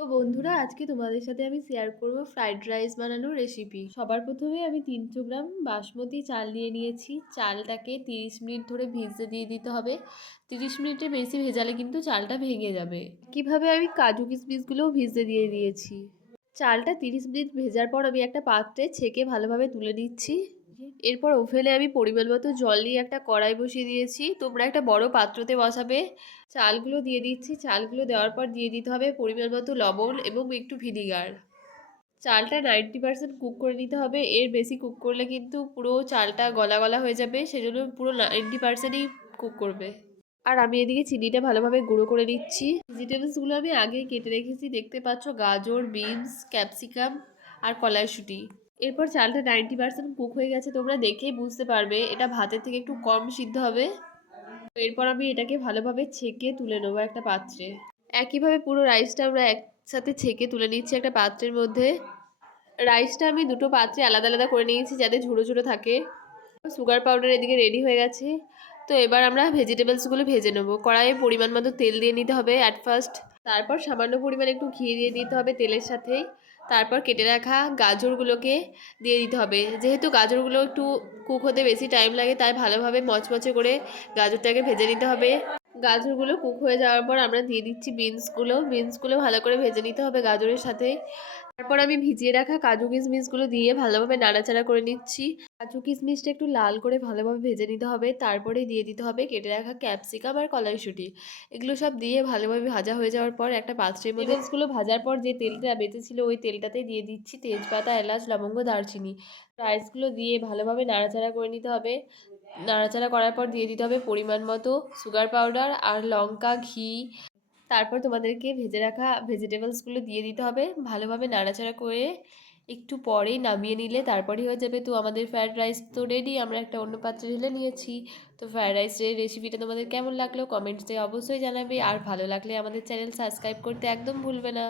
তো বন্ধুরা, আজকে তোমাদের সাথে আমি শেয়ার করব ফ্রাইড রাইস বানানোর রেসিপি সবার প্রথমে আমি তিনশো গ্রাম বাসমতি চাল নিয়ে নিয়েছি। চালটাকে তিরিশ মিনিট ধরে ভিজতে দিয়ে দিতে হবে। তিরিশ মিনিটে বেশি ভেজালে কিন্তু চালটা ভেঙে যাবে। কীভাবে আমি কাজু কিশমিশগুলোও ভিজতে দিয়ে দিয়েছি? চালটা তিরিশ মিনিট ভেজার পর আমি একটা পাত্রে ছেঁকে ভালোভাবে তুলে নিচ্ছি। এরপর ওভেনে আমি পরিমাণ মতো জল নিয়ে একটা কড়াই বসিয়ে দিয়েছি। তোমরা একটা বড় পাত্রতে বসাবে। চালগুলো দিয়ে দিচ্ছি। চালগুলো দেওয়ার পর দিয়ে দিতে হবে পরিমাণ মতো লবণ এবং একটু ভিনিগার। চালটা নাইনটি পার্সেন্ট কুক করে নিতে হবে। এর বেশি কুক করলে কিন্তু পুরো চালটা গলা গলা হয়ে যাবে। সেজন্য পুরো নাইনটি পার্সেন্টই কুক করবে। আর আমি এদিকে চিনিটা ভালোভাবে গুঁড়ো করে নিচ্ছি। ভেজিটেবলসগুলো আমি আগে কেটে রেখেছি। দেখতে পাচ্ছ গাজর, বিনস, ক্যাপসিকাম আর কলাইশুটি। এরপর চালটা নাইনটি পার্সেন্ট কুক হয়ে গেছে, তোমরা দেখেই বুঝতে পারবে। এটা ভাতের থেকে একটু কম সিদ্ধ হবে। এরপর আমি এটাকে ভালোভাবে ছেঁকে তুলে নেব একটা পাত্রে। একইভাবে পুরো রাইসটা আমরা একসাথে ছেঁকে তুলে নিচ্ছি একটা পাত্রের মধ্যে। রাইসটা আমি দুটো পাত্রে আলাদা আলাদা করে নিয়েছি যাতে ঝুড়ো ঝুড়ো থাকে। সুগার পাউডার এদিকে রেডি হয়ে গেছে। তো এবার আমরা ভেজিটেবলসগুলো ভেজে নেব। কড়াইয়ে পরিমাণ মতো তেল দিয়ে নিতে হবে অ্যাট ফার্স্ট তারপর সামান্য পরিমাণে একটু ঘি দিয়ে দিতে হবে তেলের সাথে। তারপর কেটে রাখা গাজরগুলোকে দিয়ে দিতে হবে। যেহেতু গাজরগুলো একটু কুক হতে বেশি টাইম লাগে, তাই ভালোভাবে মচমচে করে গাজরটাকে ভেজে নিতে হবে। গাজরগুলো কুক হয়ে যাওয়ার পর আমরা দিয়ে দিচ্ছি বিনসগুলো বিনসগুলো ভালো করে ভেজে নিতে হবে গাজরের সাথে। তারপর আমি ভিজিয়ে রাখা কাজু কিশমিশগুলো দিয়ে ভালোভাবে নাড়াচাড়া করে নিচ্ছি। কাজু কিশমিশটা একটু লাল করে ভালোভাবে ভেজে নিতে হবে। তারপরে দিয়ে দিতে হবে কেটে রাখা ক্যাপসিকাম আর কলাইশুটি। এগুলো সব দিয়ে ভালোভাবে ভাজা হয়ে যাওয়ার পর একটা পাত্রের মধ্যে এগুলো ভাজার পর যে তেলটা বেঁচেছিল ওই তেলটাতে দিয়ে দিচ্ছি তেজপাতা, এলাচ, লবঙ্গ, দারচিনি। রাইসগুলো দিয়ে ভালোভাবে নাড়াচাড়া করে নিতে হবে। নাড়াচাড়া করার পর দিয়ে দিতে হবে পরিমাণ মতো সুগার পাউডার আর লঙ্কা, ঘি। তারপর তোমাদেরকে ভেজে রাখা ভেজিটেবলসগুলো দিয়ে দিতে হবে। ভালোভাবে নাড়াচাড়া করে একটু পরেই নামিয়ে নিলে তারপরেই হয়ে যাবে তো আমাদের ফ্রায়েড রাইস তো রেডি আমরা একটা অন্য পাত্রে ঢেলে নিয়েছি। তো ফ্রায়েড রাইসের রেসিপিটা তোমাদের কেমন লাগল? কমেন্টসে অবশ্যই জানাবে। আর ভালো লাগলে আমাদের চ্যানেল সাবস্ক্রাইব করতে একদম ভুলবে না।